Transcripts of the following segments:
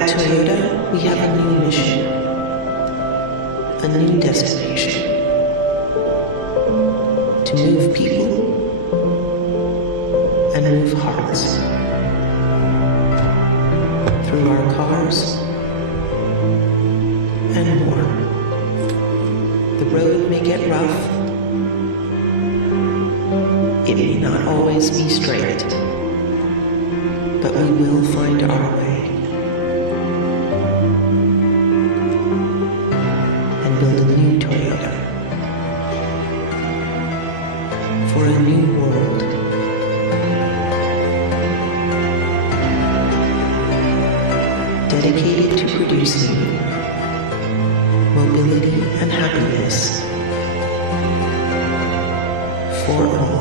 At Toyota, we have a new mission, a new destination, to move people and move hearts through our cars and more. The road may get rough, it may not always be straight, but we will find our way and build a new Toyota for a new world. Dedicated to producing mobility and happiness for all.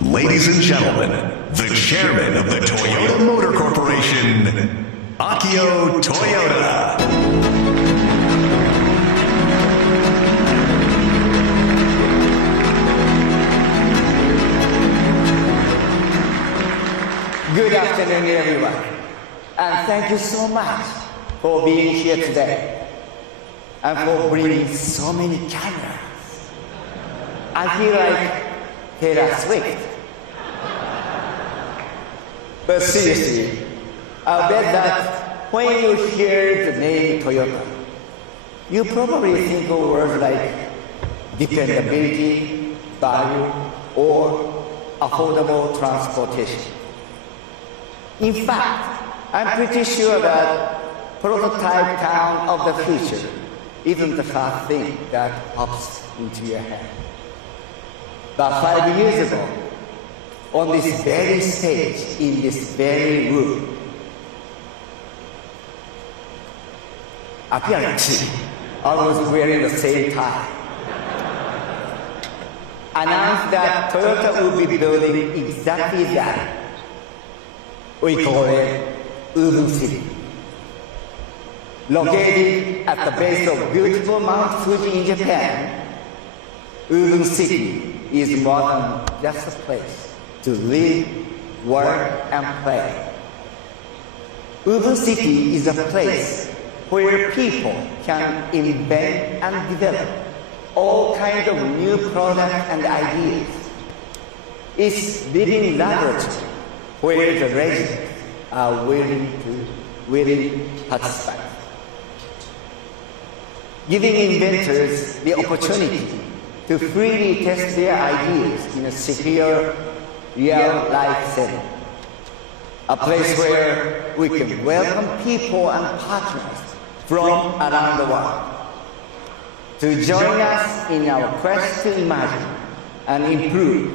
Ladies and gentlemen, the chairman of the Toyota Motor Corporation, Akio Toyoda. Good afternoon, everyone, and thank you so much for being here today and for bringing so many cameras. I feel like Taylor Swift. But seriously, I bet that when you hear the name Toyota, you probably think of words like dependability, value, or affordable transportation. In fact, I'm pretty sure that prototype town of the future isn't the first thing that pops into your head. But 5 years ago, on this very stage, in this very room, apparently, I was wearing the same tie, announced that Toyota would be building exactly that. We call it Urban City. Located at the base of beautiful Mount Fuji in Japan, Urban City is more than just a place to live, work, and play. Urban City is a place where people can invent and develop all kinds of new products and ideas. It's living laboratory where the residents are willing to participate. Giving inventors the opportunity to freely test their ideas in a secure, real-life setting. A place where we can welcome people and partners from around the world to join us in our quest to imagine and improve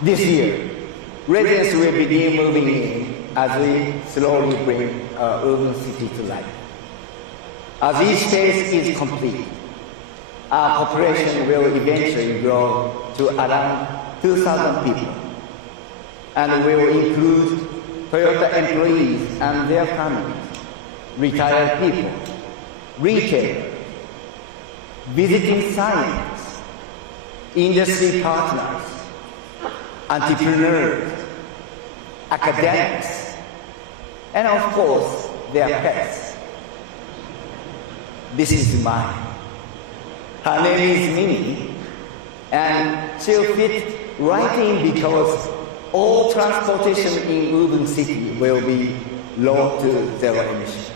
This year, residents will begin moving in as we slowly bring our urban city to life. As each phase is complete, our population will eventually grow to around 2,000 people, and will include Toyota employees and their families, retired people, retailers, visiting scientists, industry partners, entrepreneurs, academics, and of course, their pets. This is mine. Her name is Mimi, and she'll fit right in because all transportation in urban city will be low to zero emission.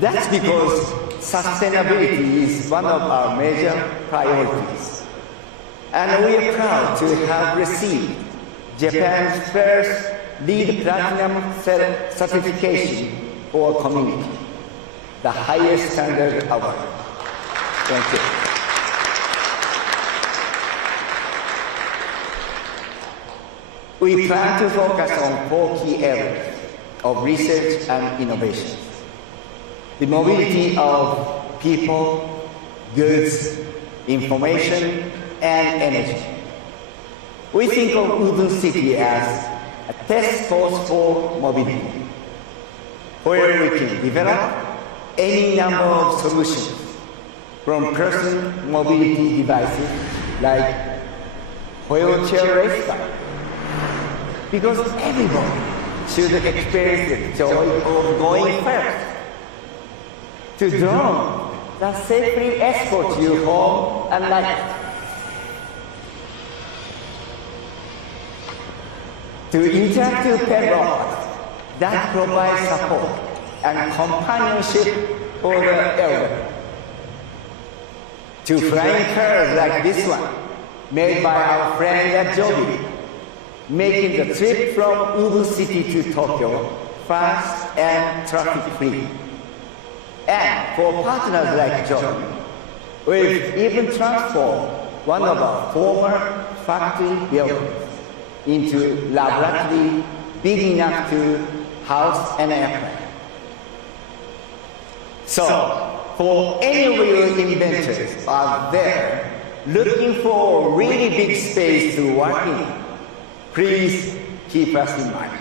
That's because sustainability is one of our major priorities. And we are proud to have received Japan's first LEED Platinum certification for community, the highest standard award. Thank you. We plan to focus on 4 key areas of research and innovation: the mobility of people, goods, information, and energy. We think of urban city as a test course for mobility, where we can develop any number of solutions, from personal mobility devices like wheelchair race car, because everyone should experience the joy of going first, to drone that safely escorts you home at night, to interactive pet robots that provide support and companionship for the elderly, to flying cars like this one, made by our friends at Joby, making the trip from urban city to Tokyo fast and traffic-free. And for partners like Joby, we've even transformed one of our former factory buildings into a laboratory big enough to house an airplane. So, for any real inventors out there looking for a really big space to work in, please keep us in mind.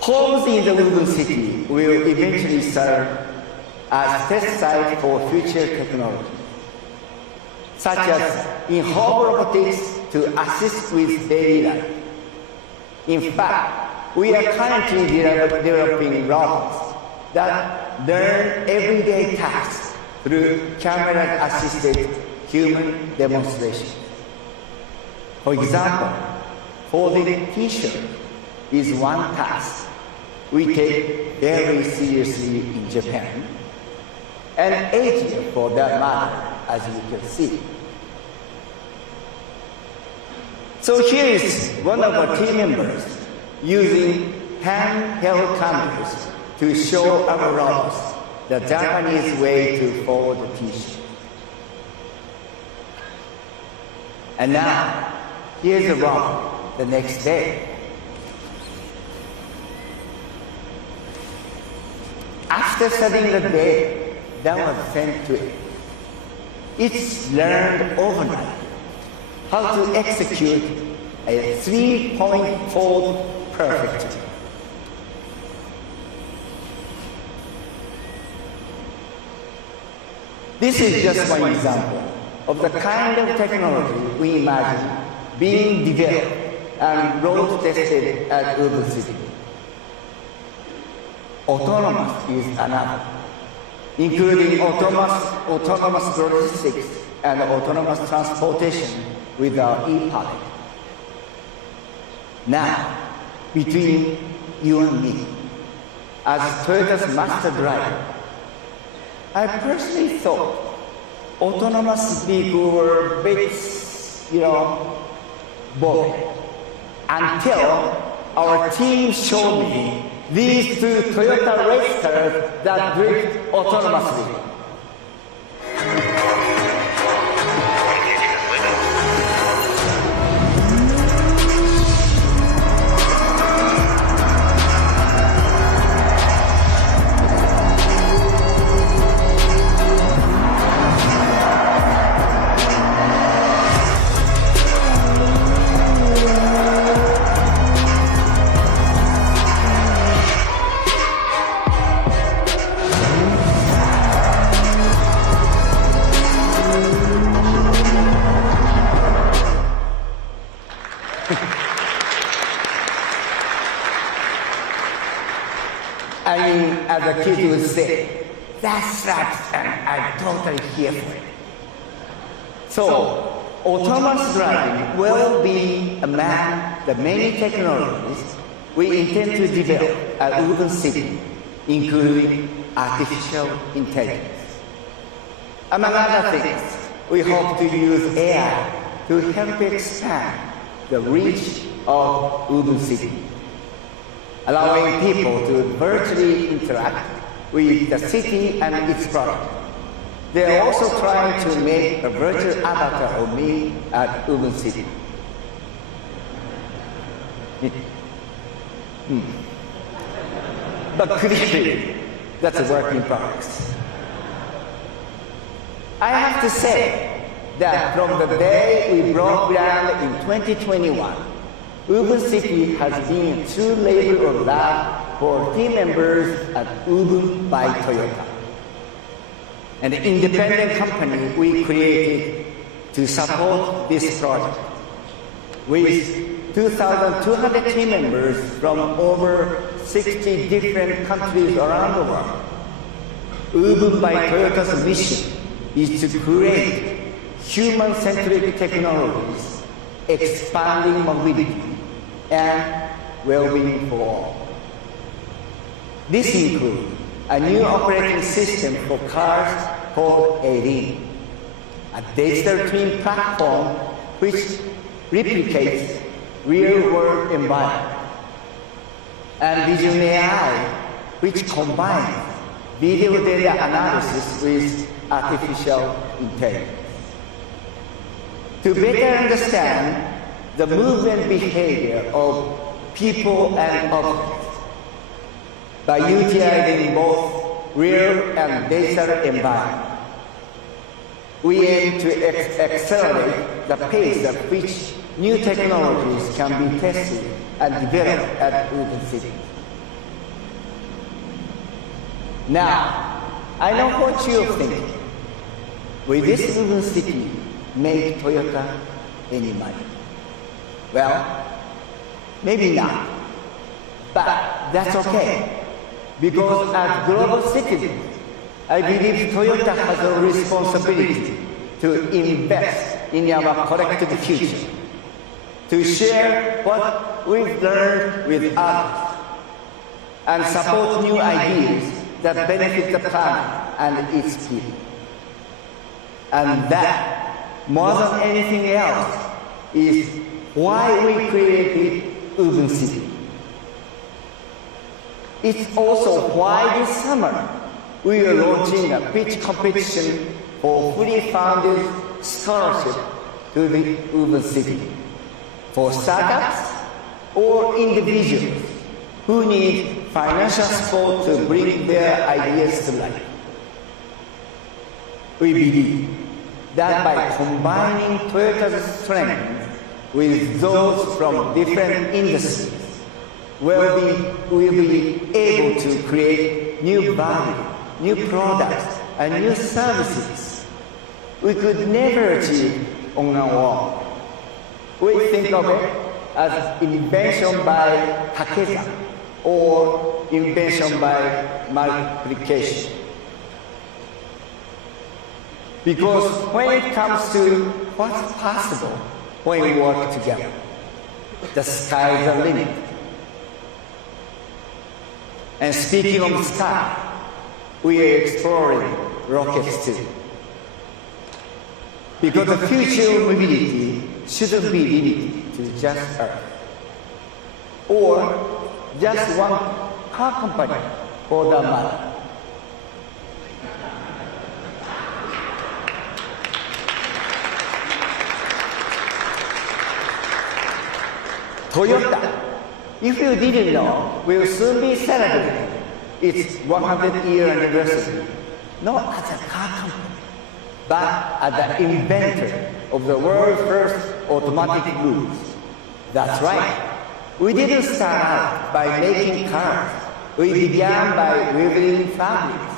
Homes in the urban city will eventually serve as test sites for future technology, such as in-home robotics to assist with daily life. In fact, we are currently developing robots that learn everyday tasks through camera-assisted human demonstration. For example, folding T-shirt is one task we take very seriously in Japan, and Asia for that matter, as you can see. So here is one of our team members using handheld cameras to show our robots the Japanese way to fold the T-shirt. And now, here's the robot the next day. After studying the data that was sent to it, it's learned overnight how to execute a 3-point fold perfectly. This is just one example of the kind of technology we imagine being developed and road tested at urban city. Autonomous is another, including autonomous logistics and autonomous transportation with our e-pilot. Now, between you and me, as Toyota's master driver, I personally thought autonomous vehicles were a bit, boring, until our team showed me these 2 Toyota race cars that drift autonomously. I mean, as a kid would say, that slaps, and I'm totally here for it. So, autonomous driving will be among the many technologies we intend to develop at Urban City, including artificial intelligence. Among other things, we hope to use AI to help expand the reach of Urban City, allowing people to virtually interact with the city and its products. They are also trying to make a virtual avatar of me at Urban City. But clearly, that's a work in progress. I have to say that from the day we broke ground in 2021, Urban City has been a true labor of love for team members at Urban by Toyota, an independent company we created to support this project. With 2,200 team members from over 60 different countries around the world, Urban by Toyota's mission is to create human-centric technologies, expanding mobility and well-being for all. This includes a new operating system for cars called AD, a digital twin platform which replicates real-world environment, and Vision AI, which combines video data analysis with artificial intelligence. To better understand the movement behavior of people and objects, by utilizing both real and digital environment, we aim to accelerate the pace at which new technologies can be tested and developed at Urban City. Now, I know what you're thinking. Will this Urban City make Toyota any money? Well, maybe not. But that's okay. Because as global citizens, I believe Toyota has a responsibility to invest in our collective future, to share what we've learned with others, and support new ideas that benefit the planet and its people. And that, more than anything else, is why we created Urban City. It's also why this summer we are launching a pitch competition for fully funded scholarship to the Urban City for startups or individuals who need financial support to bring their ideas to life. We believe that by combining Toyota's strengths with those from different industries, we'll be able to create new value, new products, and new services we could never achieve on our own. We think of it as invention by Takeda or invention by multiplication. Because when it comes to what's possible when we work together, the sky's the limit. And speaking of the sky, we are exploring rockets too. Because the future of mobility shouldn't be limited to just Earth, or just one car company for that matter. Toyota, if you didn't know, will soon be celebrating its 100-year anniversary, not as a car company, but as the inventor of the world's first automatic goods. That's right. We didn't start out by making cars. We began by weaving fabrics.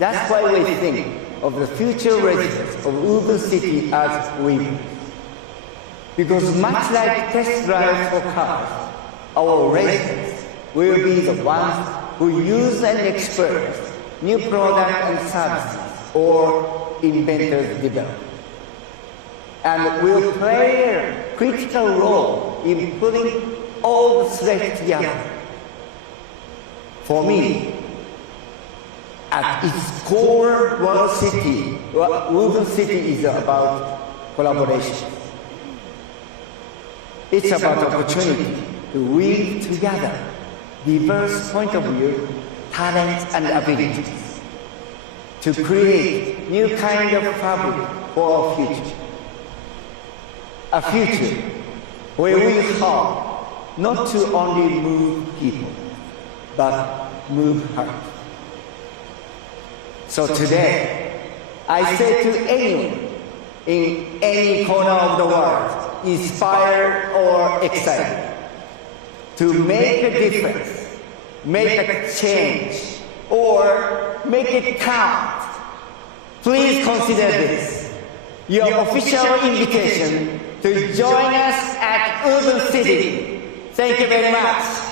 That's why we think of the future residents of Urban City as weavers. Because much like test drives for cars, our residents will be the ones who use and experience new products and services or inventors develop, and will play a critical role in putting all the threads together. For me, at its core, Woven City is about collaboration. It's about opportunity to weave together diverse point of view, talents, and abilities to create new kind of fabric for our future. A future where we hope not to only move people, but move heart. So today, I say to anyone in any corner of the world, inspired or excited, to make a difference, make a change, or make it count, please consider this your official invitation to join us at Woven City. Thank you very much.